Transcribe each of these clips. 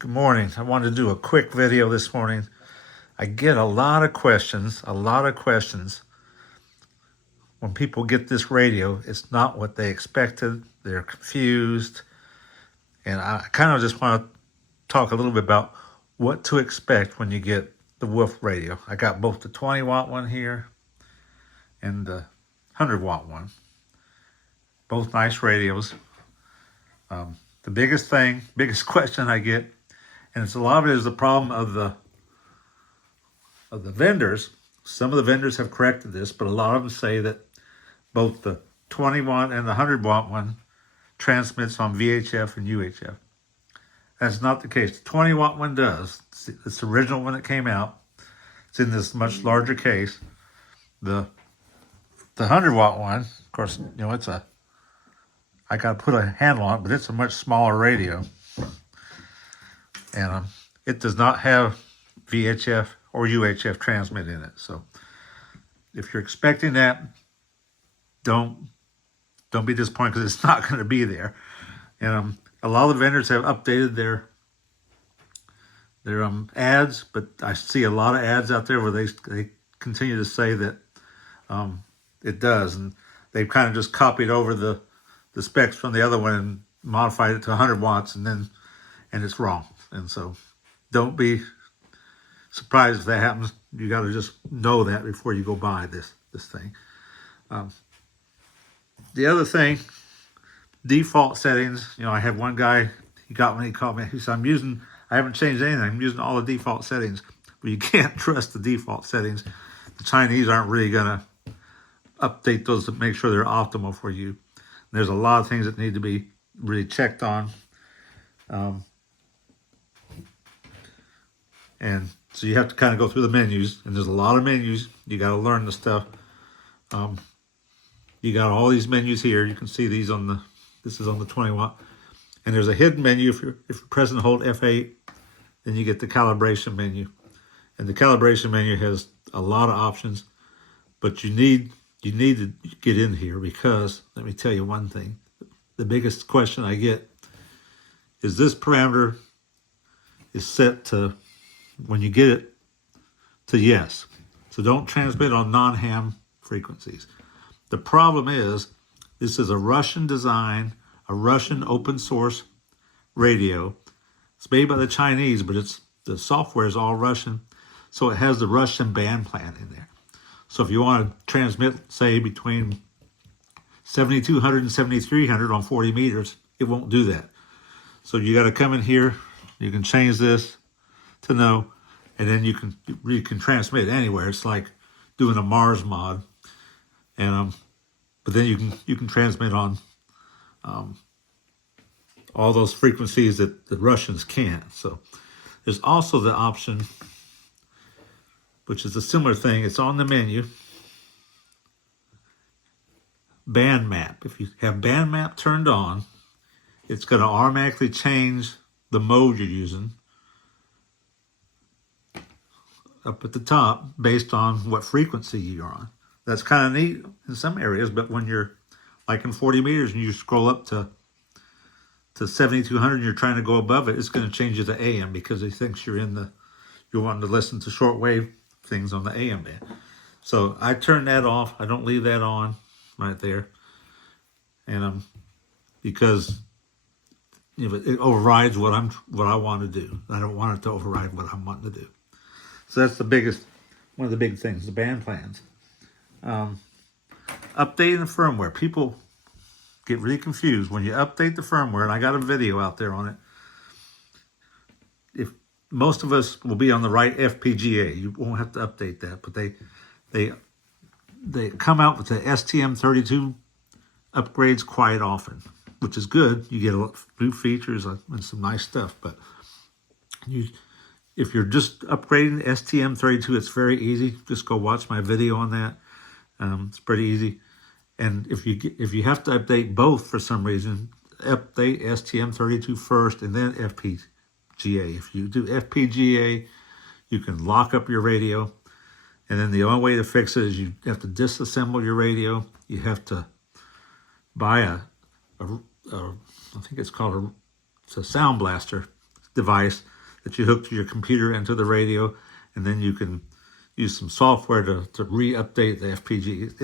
Good morning. I wanted to do a quick video this morning. I get a lot of questions when people get this radio. It's not what they expected. They're confused. And I kind of just want to talk a little bit about what to expect when you get the Wolf radio. I got both the 20 watt one here and the 100 watt one. Both nice radios. The biggest question I get, and it's a lot of it is the problem of the vendors. Some of the vendors have corrected this, but a lot of them say that both the 20 watt and the 100 watt one transmits on VHF and UHF. That's not the case. The 20 watt one does. It's the original one that came out. It's in this much larger case. The 100 watt one, of course, I got to put a handle on it, but it's a much smaller radio. And it does not have VHF or UHF transmit in it. So if you're expecting that, don't be disappointed, because it's not going to be there. And a lot of the vendors have updated their ads, but I see a lot of ads out there where they continue to say that it does, and they've kind of just copied over the specs from the other one and modified it to 100 watts, and it's wrong. And so don't be surprised if that happens. You got to just know that before you go buy this thing. The other thing, default settings. I had one guy, he called me, he said, I haven't changed anything. I'm using all the default settings. But you can't trust the default settings. The Chinese aren't really going to update those to make sure they're optimal for you. There's a lot of things that need to be really checked on. And so you have to kind of go through the menus, and there's a lot of menus. You got to learn the stuff. You got all these menus here. You can see these this is on the 20 watt. And there's a hidden menu. If you press and hold F8, then you get the calibration menu. And the calibration menu has a lot of options, but you need to get in here, because let me tell you one thing. The biggest question I get is this parameter is set to, when you get it, to yes. So don't transmit on non-ham frequencies. The problem is, this is a Russian design, a Russian open source radio. It's made by the Chinese, but the software is all Russian. So it has the Russian band plan in there. So if you want to transmit, say, between 7,200 and 7,300 on 40 meters, it won't do that. So you got to come in here. You can change this to no, and then you can transmit anywhere. It's like doing a Mars mod, and but then you can transmit on all those frequencies that the Russians can't. So there's also the option, which is a similar thing. It's on the menu. Band map. If you have band map turned on, it's going to automatically change the mode you're using up at the top based on what frequency you're on. That's kind of neat in some areas, but when you're like in 40 meters and you scroll up to 7,200 and you're trying to go above it, it's going to change you to AM, because it thinks you're wanting to listen to shortwave things on the AM band. So I turn that off. I don't leave that on right there, and because it overrides what I want to do. I don't want it to override what I'm wanting to do. So that's one of the big things, the band plans. Updating the firmware. People get really confused when you update the firmware, and I got a video out there on it. If most of us will be on the right FPGA, you won't have to update that, but they come out with the STM32 upgrades quite often, which is good. You get a lot of new features and some nice stuff, but if you're just upgrading the STM32, it's very easy. Just go watch my video on that. It's pretty easy. And if you have to update both for some reason, update STM32 first and then FPGA. If you do FPGA, you can lock up your radio. And then the only way to fix it is you have to disassemble your radio. You have to buy I think it's called it's a sound blaster device that you hook to your computer and to the radio, and then you can use some software to re-update the FPG.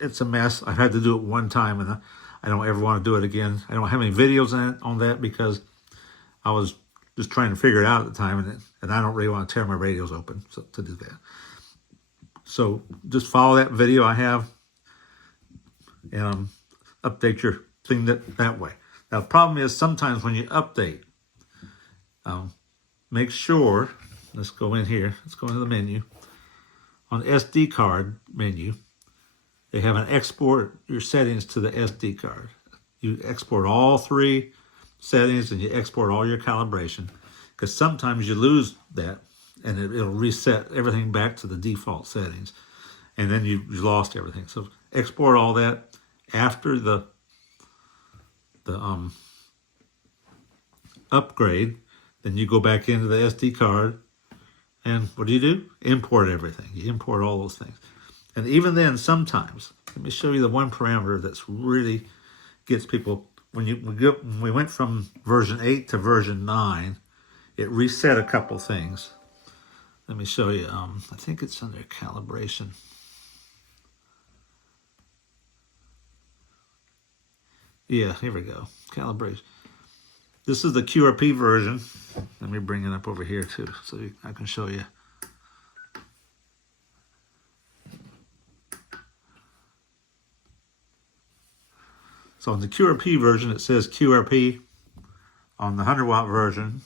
It's a mess. I've had to do it one time, and I don't ever want to do it again. I don't have any videos on that because I was just trying to figure it out at the time, and I don't really want to tear my radios open to do that. So just follow that video I have and update your thing that way. Now, the problem is sometimes when you update, make sure, let's go in here, let's go into the menu. On the SD card menu, they have an export your settings to the SD card. You export all 3 settings and you export all your calibration, because sometimes you lose that and it'll reset everything back to the default settings, and then you lost everything. So export all that after the upgrade. Then you go back into the SD card, and what do? Import everything. You import all those things. And even then, sometimes, let me show you the one parameter that's really gets people. When we went from version 8 to version 9, it reset a couple things. Let me show you. I think it's under calibration. Yeah, here we go. Calibration. This is the QRP version. Let me bring it up over here too, so I can show you. So on the QRP version, it says QRP. On the 100-watt version,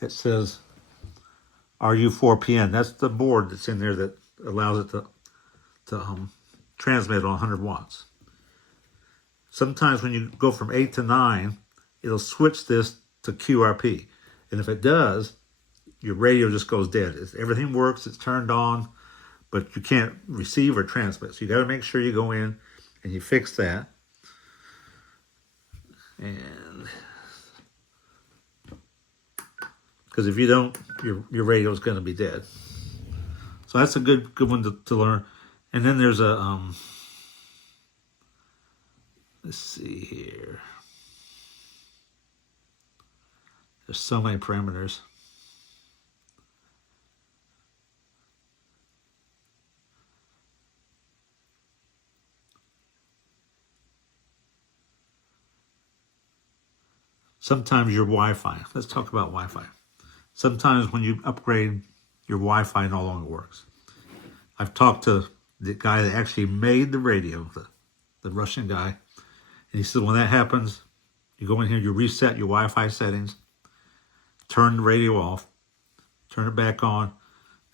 it says RU4PN. That's the board that's in there that allows it to transmit on 100 watts. Sometimes when you go from 8 to 9, it'll switch this to QRP. And if it does, your radio just goes dead. Everything works, it's turned on, but you can't receive or transmit. So you got to make sure you go in and you fix that. And because if you don't, your radio is going to be dead. So that's a good one to learn. And then there's a let's see here. There's so many parameters. Sometimes your Wi-Fi. Let's talk about Wi-Fi. Sometimes when you upgrade, your Wi-Fi no longer works. I've talked to the guy that actually made the radio, the Russian guy, and he said when that happens, you go in here, you reset your Wi-Fi settings, turn the radio off, turn it back on,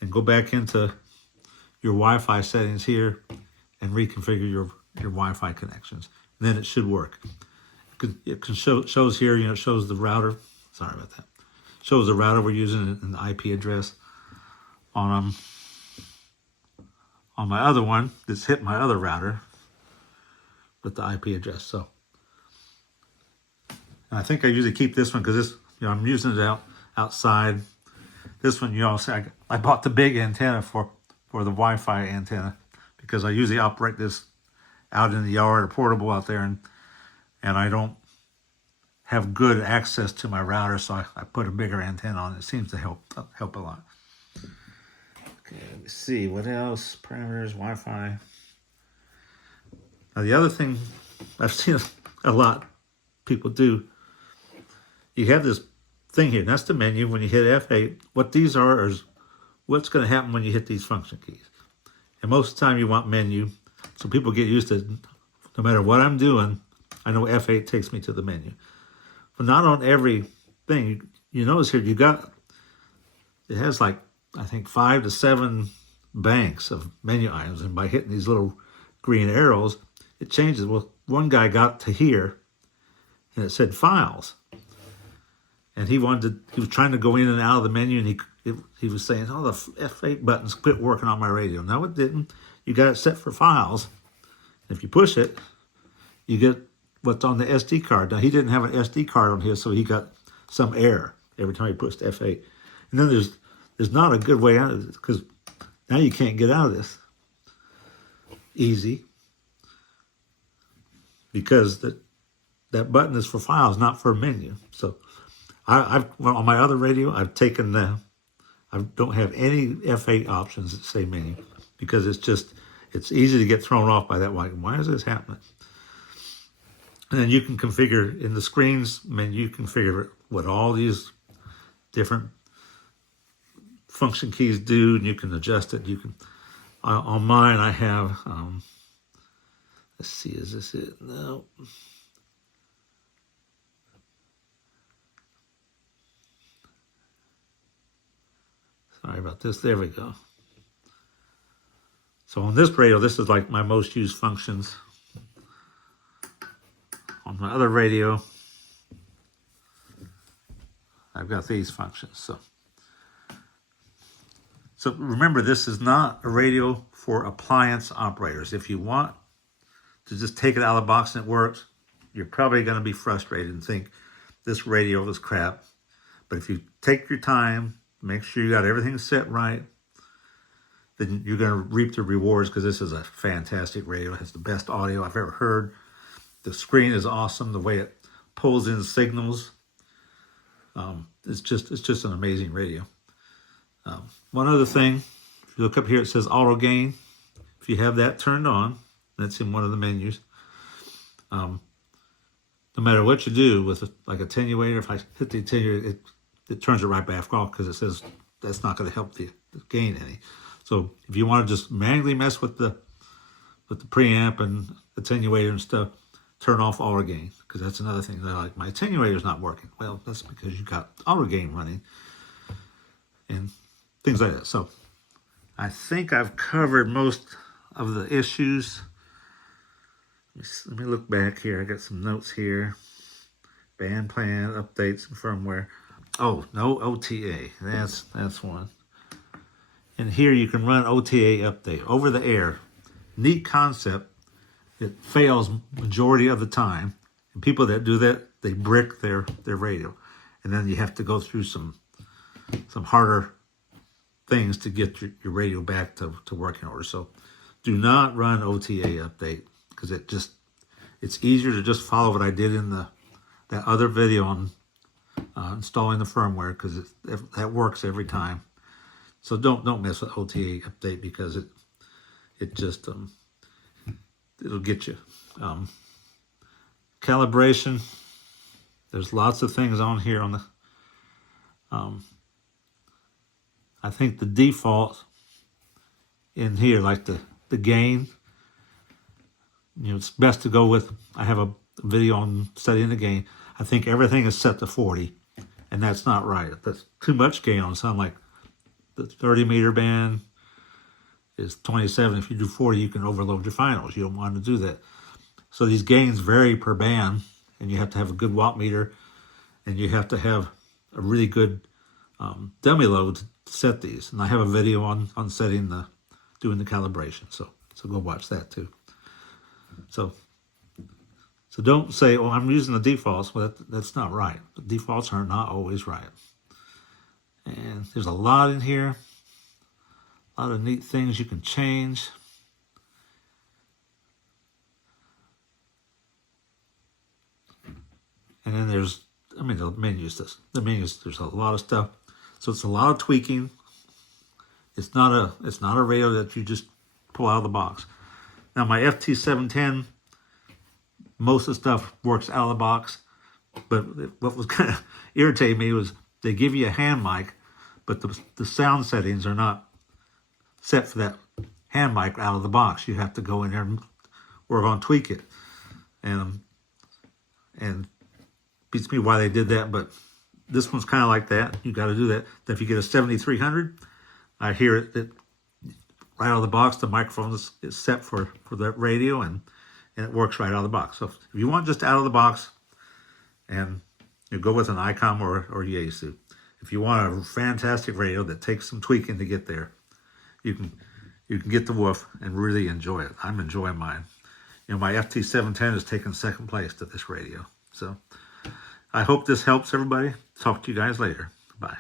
and go back into your Wi-Fi settings here and reconfigure your Wi-Fi connections. And then it should work. It shows here, it shows the router. Sorry about that. Shows the router we're using and the IP address on my other one that's hit my other router with the IP address. So, and I think I usually keep this one because this, I'm using it outside. This one, I bought the big antenna for the Wi-Fi antenna because I usually operate this out in the yard or portable out there, and I don't have good access to my router, so I put a bigger antenna on it. It seems to help a lot. Okay, let me see, what else? Parameters, Wi-Fi. Now the other thing I've seen a lot people do, you have this thing here, and that's the menu. When you hit F8, what these are is what's going to happen when you hit these function keys. And most of the time you want menu, so people get used to it. No matter what I'm doing, I know F8 takes me to the menu. But not on every thing. You notice here, it has like, I think 5 to 7 banks of menu items, and by hitting these little green arrows, it changes. Well, one guy got to here, and it said files. And he was trying to go in and out of the menu, and he was saying, oh, the F8 buttons quit working on my radio. No, it didn't. You got it set for files. If you push it, you get what's on the SD card. Now, he didn't have an SD card on his, so he got some error every time he pushed F8. And then there's not a good way out of this, because now you can't get out of this easy, because that button is for files, not for menu. So Well, on my other radio, I've taken I don't have any F8 options that say menu because it's easy to get thrown off by that. Why is this happening? And then you can configure in the screens menu, you can configure what all these different function keys do, and you can adjust it. You can, on mine, I have, let's see, is this it? No. Sorry about this. There we go. So on this radio, this is like my most used functions. On my other radio, I've got these functions. So remember, this is not a radio for appliance operators. If you want to just take it out of the box and it works, you're probably going to be frustrated and think this radio is crap. But if you take your time, make sure you got everything set right, then you're going to reap the rewards, because this is a fantastic radio. It has the best audio I've ever heard. The screen is awesome. The way it pulls in signals, it's just an amazing radio. One other thing, if you look up here, it says auto gain. If you have that turned on, that's in one of the menus. No matter what you do with like attenuator, if I hit the attenuator, it turns it right back off because it says that's not going to help the gain any. So if you want to just manually mess with the preamp and attenuator and stuff, turn off auto gain, because that's another thing that like, my attenuator's not working. Well, that's because you got auto gain running and things like that. So I think I've covered most of the issues. Let me look back here. I got some notes here. Band plan, updates, and firmware. Oh, no OTA. That's one. And here you can run OTA update over the air. Neat concept. It fails majority of the time. And people that do that, they brick their radio. And then you have to go through some harder things to get your radio back to working order. So do not run OTA update, because it's easier to just follow what I did in that other video on installing the firmware, because that works every time. So don't mess with OTA update, because it just it'll get you. Calibration. There's lots of things on here on the. I think the default in here, like the gain, it's best to go with. I have a video on setting the gain. I think everything is set to 40, and that's not right. That's too much gain on something like the 30 meter band is 27. If you do 40, you can overload your finals. You don't want to do that. So these gains vary per band, and you have to have a good watt meter, and you have to have a really good dummy load to set these. And I have a video on setting doing the calibration. So go watch that too. So don't say, "Oh, I'm using the defaults." Well, that's not right. The defaults are not always right. And there's a lot in here. A lot of neat things you can change. And then there's, the menus. There's a lot of stuff. So it's a lot of tweaking. It's not a radio that you just pull out of the box. Now my FT710, most of the stuff works out of the box. But what was kind of irritating me was they give you a hand mic, but the sound settings are not set for that hand mic out of the box. You have to go in there and work on tweak it. And beats me why they did that, but this one's kind of like that. You got to do that. Then if you get a 7300, I hear it right out of the box. The microphone is set for that radio, and it works right out of the box. So if you want just out of the box, and you go with an ICOM or Yaesu. If you want a fantastic radio that takes some tweaking to get there, you can get the Wolf and really enjoy it. I'm enjoying mine. My FT710 has taken second place to this radio. So I hope this helps everybody. Talk to you guys later. Bye.